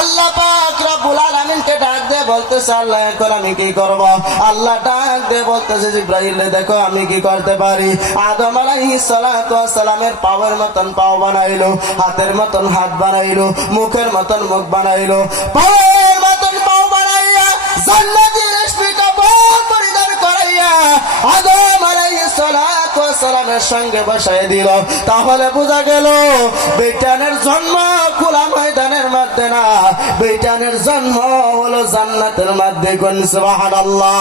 আল্লাহ পাক রব্বুল আলামিনকে ডাক দিয়ে বলতেছে আল্লাহ এখন আমি কি করব? আল্লাহ ডাক দিয়ে বলতেছে জিবরাইল দেখো আমি কি করতে পারি। আদম আলাইহিস সালাতু ওয়াস সালামের পাওয়ের মতন পাও বানাইলো, হাতের মতন হাত বানাইলো, মুখের মতন মুখ বানাইলো, পাওয়ের মতন পাও বানাইয়া জান্নাতি রেশমি কাপড় পরিধান করাইয়া আদম আলাইহিস সালাতু ওয়াস সালামের সঙ্গে বসায় দিল। তাহলে বোঝা গেল বেটানের জন্ম খোলা ময়দানের মধ্যে না, বেটানের জন্ম হলো জান্নাতের মধ্যে। কোন সুবহানাল্লাহ।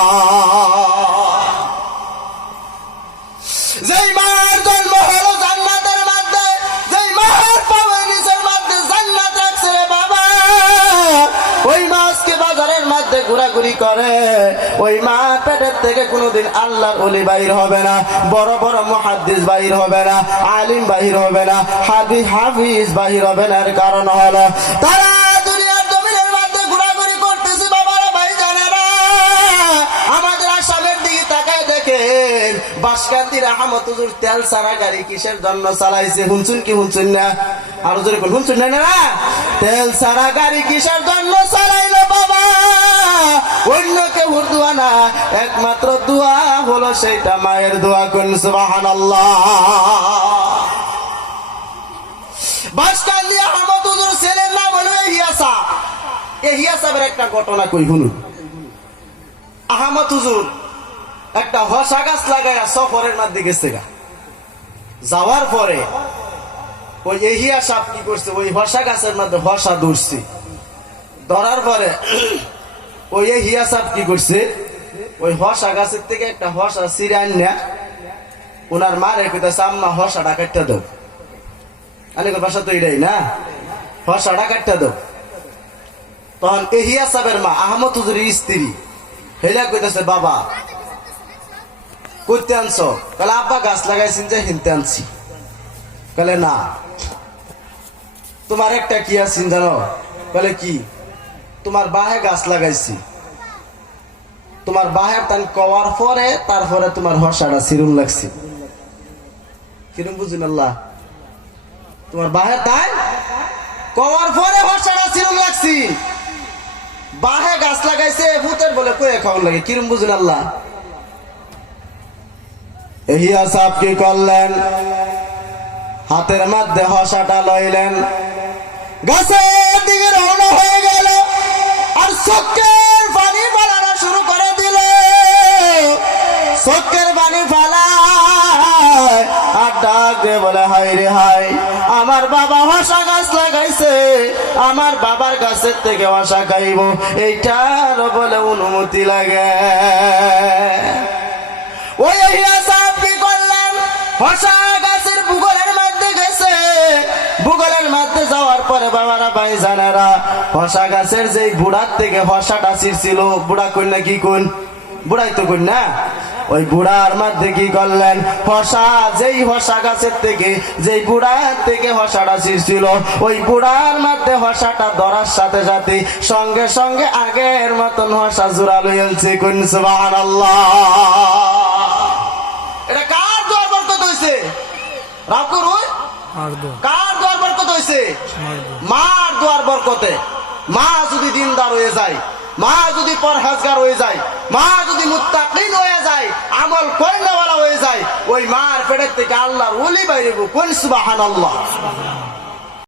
যেই মার জন্ম হলো জান্নাতের মধ্যে, যেই মার পাওয়ার নিচের মধ্যে জান্নাত রাখছে রে বাবা, ওই মাছকে বাজারের মধ্যে ঘোরাঘুরি করে, ওই মা পেটের থেকে কোনোদিন আল্লাহর ওলি বাহির হবে না, বড় বড় মুহাদ্দিস বাহির হবে না, আলিম বাহির হবে না, হাফিজ বাহির হবে না। এর কারণ হলো তারা দুনিয়ার জমিনের মধ্যে ঘোরাঘুরি করতেছে। বাবারা ভাই জানেরা, আমাদের আসামের দিকে তাকায় দেখেন বাসকান্দির আহমদ হুজুর তেল সারা গাড়ি কিসের জন্য চালাইছে? হুনছুন কি হুনছুন না? আরো জোরে কোন হুনছুন না? না তেল সারা গাড়ি কিসের জন্য চালাইলো বাবা? অন্য কেউ দোয়া না, একমাত্র দোয়া হলো সেইটা মায়ের দোয়া। কোন সুবহানাল্লাহ। বাসকান্দি আহমদ হুজুর ছেলের নাম হলো ইহিয়াসা। ইহিয়াসাবের একটা ঘটনা কই শুনুন। আহমদ হুজুর একটা হসা গাছ লাগাইয়া সফরের মধ্যে গেছে গা। যাওয়ার পরে ওই এহিয়া সাপ কি করছে, ওই হসা গাছের মধ্যে হসা ধরছে। ধরার পরে ওই এহিয়া সাপ কি করছে, ওই হসা গাছের থেকে একটা হসা ছিঁড়ে আনিয়া ওনার মারে কইতেছে আম্মা হসাটা কাটতে দাও। আলিগর ভাষা তো এটাই না, হসাটা কাটতে দাও। তখন এহিয়া সাহেবের মা আহমদ হুজুরের স্ত্রী হেলা কইতেছে বাবা করতে আনছো? কালে আব্বা গাছ লাগাইছেন যে হিনতে আনছি। কালে না, তোমার একটা কি আছেন জানো? বলে কি? তোমার বাহে গাছ লাগাইছি, তোমার বাহের টান কওয়ার পরে তারপরে তোমার হসাটা সিরুন লাগছে। কিরম বুঝুন আল্লাহ? তোমার বাহে টান কওয়ার পরে হসাটা সিরুন লাগছি, বাহে গাছ লাগাইছে ভূতের বলে কয়ে খাওয়ান লাগে। কিরম বুঝুন আল্লাহ? এহিয়া সাহেব কি করলেন? হাতের মধ্যে হসাটা লইলেন, গাছের দিকে রওনা হয়ে গেল, আর চোখের পানি ফালানো শুরু করে দিল। চোখের পানি ফালায় আর ডাক দিয়ে বলে হায় রে হায়, আমার বাবা হসা গাছ লাগাইছে, আমার বাবার গাছের থেকে হসা খাইব, এইটার বলে অনুমতি লাগে। ওই ইহিয়া সাহেব কি করলেন? হসা গাছের ভূগোলের মধ্যে গেছে। ভূগোলের মধ্যে যাওয়ার পরে বাবারা ভাই জানেরা, হসা গাছের যে বুড়ার থেকে হসাটা ছিঁড়ছিল, বুড়া কই না কি কোন? বুড়াই তো কই না? ওই বুড়ার মধ্যে কি করলেন? হসা, যেই হসা গাছের থেকে যেই বুড়ার থেকে হসাটা ছিঁড়ছিল, ওই বুড়ার মধ্যে হসাটা ধরার সাথে সাথে সঙ্গে সঙ্গে আগের মতন হসা জোড়া লইলছে। কোন সুবহানাল্লাহ। এটা কার দোয়ার বরকত হইছে? রাকুর ওই কার দোয়ার বরকত হইছে? মার দোয়ার বরকতে। মা যদি দিনদার হয়ে যায়, মা যদি পরহেজগার হয়ে যায়, মা যদি মুত্তাকিন হয়ে যায়, আমল করেওয়ালা হয়ে যায়, ওই মার পেটের থেকে আল্লাহর ওলি বাইরে। কোন সুবহানাল্লাহ।